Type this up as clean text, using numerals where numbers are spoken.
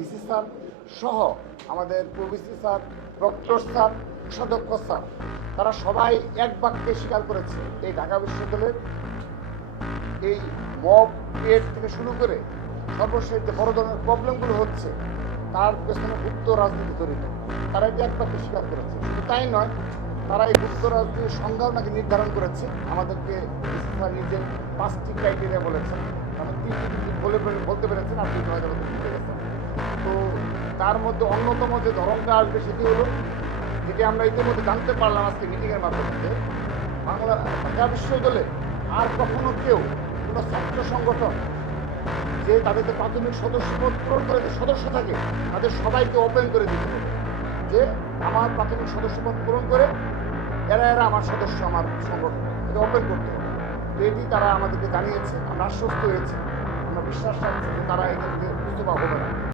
DC sir সহ আমাদের pro-VC sir, proctor sir, কোষাধ্যক্ষ স্যার, তারা সবাই এক বাক্যে স্বীকার করেছে এই ঢাকা বিশ্ববিদ্যালয়ের এই মব ক্রিয়েট থেকে শুরু করে সর্বশেষ যে বড় ধরনের প্রবলেমগুলো হচ্ছে তার পেছনে গুপ্ত রাজনীতি জড়িত। তারা এটি এক বাক্যে স্বীকার করেছে। শুধু তাই নয়, তারা এই গুপ্ত রাজনীতির সংজ্ঞাও নাকি নির্ধারণ করেছে। আমাদেরকে নিজের 5টি ক্রাইটেরিয়া বলেছেন, মানে 3টি বলতে পেরেছেন, আপনি হয়তো বুঝতে গেছেন। তো তার মধ্যে অন্যতম যে ধরনটা আসবে সেটি হলো, যেটি আমরা ইতিমধ্যে জানতে পারলাম আজকে মিটিংয়ের মাধ্যমে, যে বাংলা ঢাকা বিশ্ববিদ্যালয়ে আর কখনো কেউ কোনো ছাত্র সংগঠন যে তাদের যে প্রাথমিক সদস্যপদ পূরণ করে যে সদস্য থাকে তাদের সবাইকে ওপেন করে দিতে হবে, যে আমার প্রাথমিক সদস্যপদ পূরণ করে এরা আমার সদস্য, আমার সংগঠন, এটা ওপেন করতে হবে। তো এটি তারা আমাদেরকে জানিয়েছে, আমরা আশ্বস্ত হয়েছি, আমরা বিশ্বাস রাখছি যে তারা এখান থেকে বুঝতে হবে না।